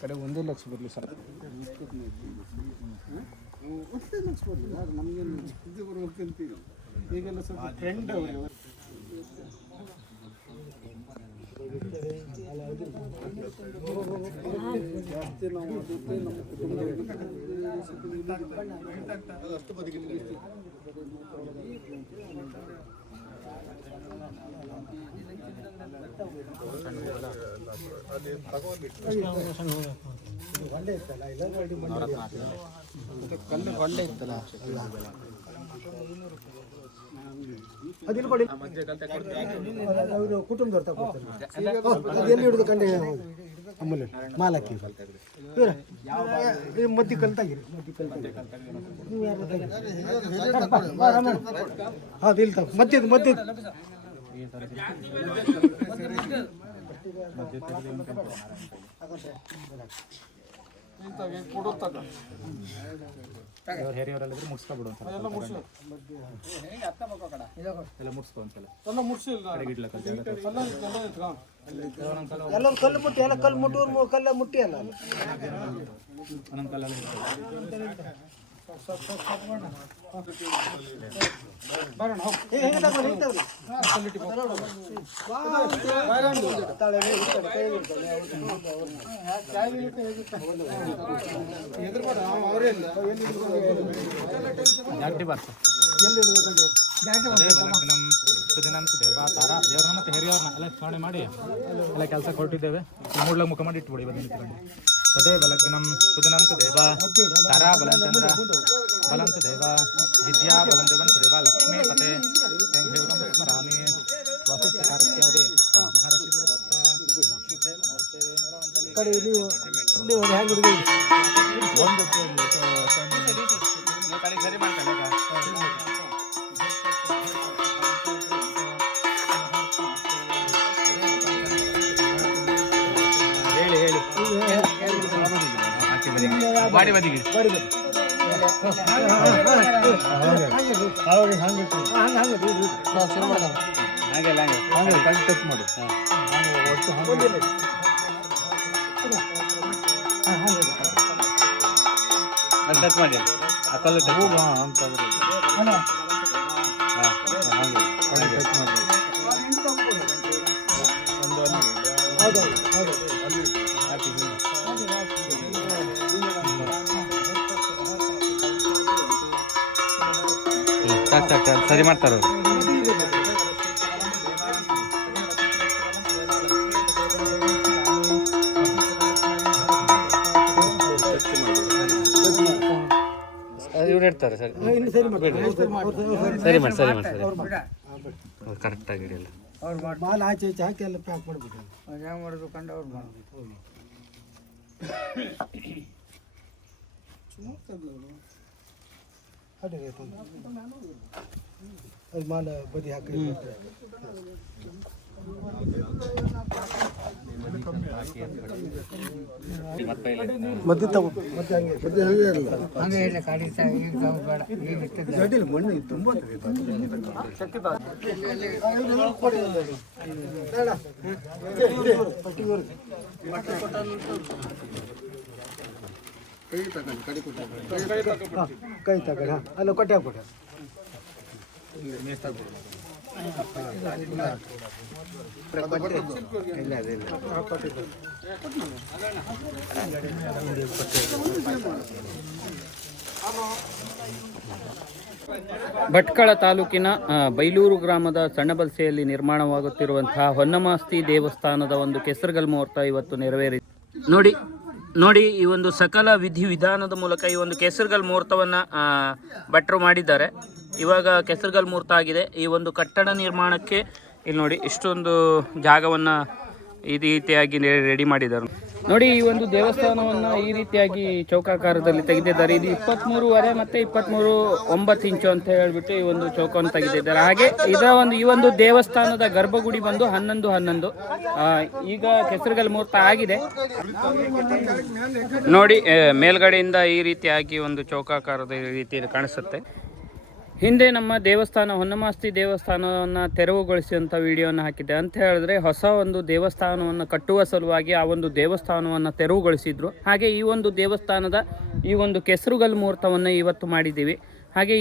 ಕಡೆ 1 ಲಕ್ಷ ಬರಲಿ ಸರ್. 1 ಲಕ್ಷ ಬರಲಿ ನಮಗೇನು ಇದು ಬರ್ಬೇಕಂತೀವಿ. ಈಗೆಲ್ಲ ಸ್ವಲ್ಪ ಟ್ರೆಂಡ್ ಅವ್ರಿ ಜಾಸ್ತಿ ನಾವು ನಮ್ಮ ಕುಟುಂಬ ಅಷ್ಟು ಬದುಕಿಲ್ಲ. ಕಲ್ಲು ಗೊಂಡೆ ಇತ್ತಲ್ಲ ಅದಿಲ್ಲ ಕೊಡಿ. ಅವರು ಕುಟುಂಬದವ್ರು ತಗೊಳ್ತಾರೆ. ಎಲ್ಲಿ ಹಿಡಿದು ಕಂಡೆ ಆಮೇಲೆ ಮಾಲಕ್ಕಿ ಮದ್ದಿ ಕಲ್ತಾಗಿರಿ. ನೀವು ಯಾರು ಹೌದು ಇಲ್ಲ ತಗೋ ಮಧ್ಯದ ಹೇರಿಯವರೆಲ್ಲ ಮುಗಿಸ್ಕೊಬಿಡು ಎಲ್ಲ ಕಲ್ಲು ಮುಟ್ಟಿ ಎಲ್ಲ ಕಲ್ಲು ಮುಟ್ಟೂರು ಕಲ್ಲ ಮುಟ್ಟಿ ಅಲ್ಲ ಒಂದೊಂದು ಕಲ್ಲಲ್ಲಿ ದೇವ್ರನ್ನ ಮತ್ತೆ ಹಿರಿಯವ್ರನ್ನ ಎಲ್ಲ ಸ್ಮರಣೆ ಮಾಡಿ ಎಲ್ಲ ಕೆಲಸ ಕೊಟ್ಟಿದ್ದೇವೆ. ಮೂಡ್ಲಾಗ ಮುಖ ಮಾಡಿ ಇಟ್ಬಿಡಿ ಬಂದು ತದೇ ಬಲಗ್ನಂ ಸುದಿನಂತು ದೇವ ತಾರಾ ಬಲಂಚಂದ್ರ ಬಲಂತು ದೇವ ವಿದ್ಯಾ ಬಲಂಜವಂತು ದೇವ ಲಕ್ಷ್ಮೀ ಪತೆ ದೇವಂ ಸ್ಮರಾಮಿ ವಸಿಷ್ಠ ಕಾರ್ಯಾದಿ ಮಹರ್ಷಿ ಗುರು ದತ್ತ ಶುಭೆ ಮುಹೂರ್ತೆ ಕಡೆ ನೀವು ಹ್ಯಾಂಗ್ ಹಿಡಿದು ಒಂದು ಕಡೆ ಸರಿ ಮಾಡ್ಕೊಳ್ಳಿ. ಬಾಡಿ ಬದಿಗೆ ಟಚ್ ಮಾಡು ಟಚ್ ಮಾಡಿ ಅಕಲ್ಲ ಸರಿ ಮಾಡ್ತಾರ. ಇವ್ರು ಇರ್ತಾರೆ ಸರಿ ಸರಿ ಮಾಡಿ ಸರಿ ಮಾಡಿ ಸರಿ ಕರೆಕ್ಟಾಗಿ ಹಿಡಿಯಲ್ಲ. ಮಾಲ್ ಆಚೆ ಈಚೆ ಹಾಕಿ ಎಲ್ಲ ಪ್ಯಾಕ್ ಮಾಡ್ಬಿಟ್ಟು ಹೆಂಗೆ ಮಾಡೋದು ಕಂಡು ಅವ್ರು ಮಾಡ್ಬೇಕು. ಅದು ಮಾಲ ಬದಿ ಹಾಕಿ ಮದ್ದು ತಗೋ ಮತ್ತೆ ಹಂಗೆ ಹಂಗೆ ಇಲ್ಲ ಗಾಡಿ ಬೇಡ ಗಡಿಲಿ ಮಣ್ಣು ತುಂಬ ಕೈ ತಗಡ ಅಲ್ಲ ಕೊಟ್ಟೆ ಹಾಕ್ಬಿಟ್ಟ ಭಟ್ಕಳ ತಾಲೂಕಿನ ಬೈಲೂರು ಗ್ರಾಮದ ಸಣ್ಣಬಲ್ಸೆಯಲ್ಲಿ ನಿರ್ಮಾಣವಾಗುತ್ತಿರುವಂತಹ ಹೊನ್ನಮಾಸ್ತಿ ದೇವಸ್ಥಾನದ ಒಂದು ಕೆಸರುಗಲ್ ಮುಹೂರ್ತ ಇವತ್ತು ನೆರವೇರಿದೆ. ನೋಡಿ ಈ ಒಂದು ಸಕಲ ವಿಧಿವಿಧಾನದ ಮೂಲಕ ಈ ಒಂದು ಕೆಸರುಗಲ್ ಮುಹೂರ್ತವನ್ನು ಭಟ್ರು ಮಾಡಿದ್ದಾರೆ. ಇವಾಗ ಕೆಸರುಗಲ್ ಮುಹೂರ್ತ ಆಗಿದೆ. ಈ ಒಂದು ಕಟ್ಟಡ ನಿರ್ಮಾಣಕ್ಕೆ ಇಲ್ಲಿ ನೋಡಿ ಇಷ್ಟೊಂದು ಜಾಗವನ್ನು ಈ ರೀತಿಯಾಗಿ ರೆಡಿ ಮಾಡಿದ್ದಾರೆ ನೋಡಿ. ಈ ಒಂದು ದೇವಸ್ಥಾನವನ್ನು ಈ ರೀತಿಯಾಗಿ ಚೌಕಾಕಾರದಲ್ಲಿ ತೆಗೆದಿದ್ದಾರೆ. ಇದು 23.5 ಮತ್ತು 23.9 ಇಂಚು ಅಂತ ಹೇಳ್ಬಿಟ್ಟು ಈ ಒಂದು ಚೌಕವನ್ನು ತೆಗೆದಿದ್ದಾರೆ. ಹಾಗೆ ಈ ಒಂದು ದೇವಸ್ಥಾನದ ಗರ್ಭಗುಡಿ ಬಂದು 11 ಈಗ ಕೆಸರುಗಲ್ ಮುಹೂರ್ತ ಆಗಿದೆ ನೋಡಿ. ಮೇಲ್ಗಡೆಯಿಂದ ಈ ರೀತಿಯಾಗಿ ಒಂದು ಚೌಕಾಕಾರದ ರೀತಿ ಕಾಣಿಸುತ್ತೆ. ಹಿಂದೆ ನಮ್ಮ ದೇವಸ್ಥಾನ ಹೊನ್ನಮಾಸ್ತಿ ದೇವಸ್ಥಾನವನ್ನು ತೆರವುಗೊಳಿಸಿದಂಥ ವಿಡಿಯೋನ ಹಾಕಿದ್ದೆ. ಅಂತ ಹೇಳಿದ್ರೆ ಹೊಸ ಒಂದು ದೇವಸ್ಥಾನವನ್ನು ಕಟ್ಟುವ ಸಲುವಾಗಿ ಆ ಒಂದು ದೇವಸ್ಥಾನವನ್ನು ತೆರವುಗೊಳಿಸಿದ್ರು. ಹಾಗೆ ಈ ಒಂದು ದೇವಸ್ಥಾನದ ಈ ಒಂದು ಕೆಸರುಗಲ್ ಮುಹೂರ್ತವನ್ನು ಇವತ್ತು ಮಾಡಿದ್ದೀವಿ. ಹಾಗೆ